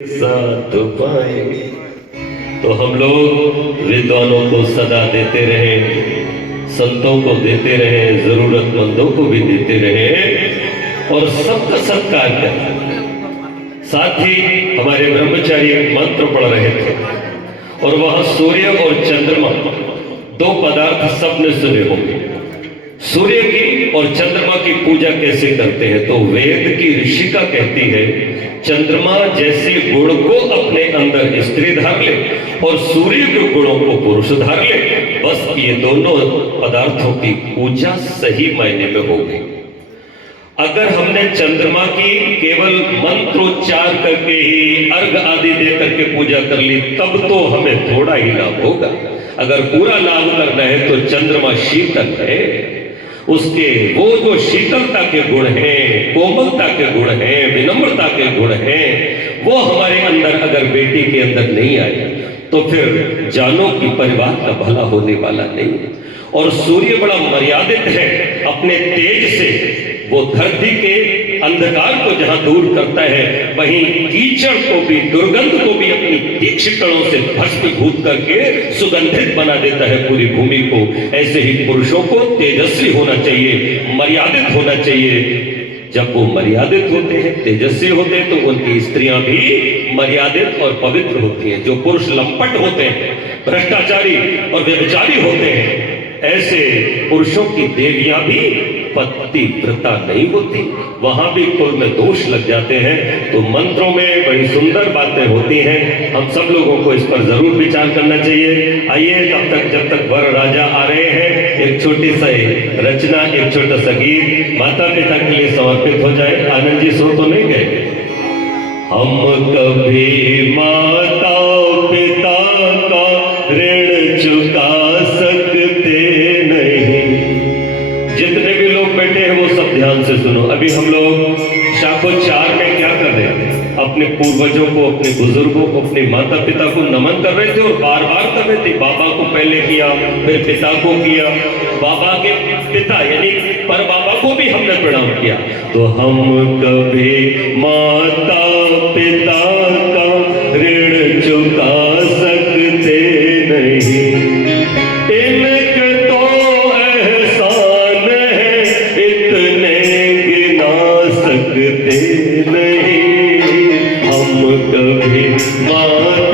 साथ पाए तो हम लोग विद्वानों को सदा देते रहे, संतों को देते रहे, जरूरतमंदों को भी देते रहे और सबका सत्कार करें। साथ ही हमारे ब्रह्मचारी एक मंत्र पढ़ रहे थे और वहां सूर्य और चंद्रमा दो पदार्थ सबने सुने होंगे। सूर्य की और चंद्रमा की पूजा कैसे करते हैं तो वेद की ऋषिका कहती है चंद्रमा जैसे गुण को अपने अंदर स्त्री धार ले और सूर्य के गुणों को पुरुष धार ले, बस ये दोनों पदार्थों की पूजा सही मायने में होगी। अगर हमने चंद्रमा की केवल मंत्रोच्चार करके ही अर्घ आदि दे करके पूजा कर ली तब तो हमें थोड़ा ही लाभ होगा। अगर पूरा लाभ करना है तो चंद्रमा शीतल है, उसके वो जो शीतलता के गुण हैं, कोमलता के गुण हैं, विनम्रता के गुण हैं, वो हमारे अंदर अगर बेटी के अंदर नहीं आए तो फिर जानो कि परिवार का भला होने वाला नहीं। और सूर्य बड़ा मर्यादित है, अपने तेज से वो धरती के अंधकार को जहां दूर करता है वहीं कीचड़ को भी, दुर्गंध को भी अपनी तीक्ष्ण कणों से भस्मीभूत करके सुगंधित बना देता है पूरी भूमि को। ऐसे ही पुरुषों को तेजस्वी होना चाहिए, मर्यादित होना चाहिए। जब वो मर्यादित होते हैं, तेजस्वी होते हैं तो उनकी स्त्रियां भी मर्यादित और पवित्र होती हैं। जो पुरुष लंपट होते हैं, भ्रष्टाचारी और व्यभिचारी होते हैं, ऐसे पुरुषों की देवियां भी पतिव्रता नहीं होती, वहां भी कुल में दोष लग जाते हैं। तो मंत्रों में बड़ी सुंदर बातें होती हैं, हम सब लोगों को इस पर जरूर विचार करना चाहिए। आइए तब तक जब तक वर राजा आ रहे हैं एक छोटी सी रचना, एक छोटा सा गीत माता पिता के लिए समर्पित हो जाए। आनंद जी सो तो नहीं गए? हम कभी माता पिता का ऋण चुका सकते नहीं। जितने भी लोग बैठे हैं वो सब ध्यान से सुनो। अभी हम लोग शाखो 4 में क्या कर रहे थे? अपने पूर्वजों को, अपने बुजुर्गों को, अपने माता पिता को नमन कर रहे थे और बार बार कर रहे थे। बाबा को पहले किया, फिर पिता को किया, बाबा के पिता यानी पर बाबा को भी हमने प्रणाम किया। तो हम कभी माता पिता का ऋण चुका सकते नहीं, इनके तो एहसान है इतने गिना सकते नहीं। हम कभी माता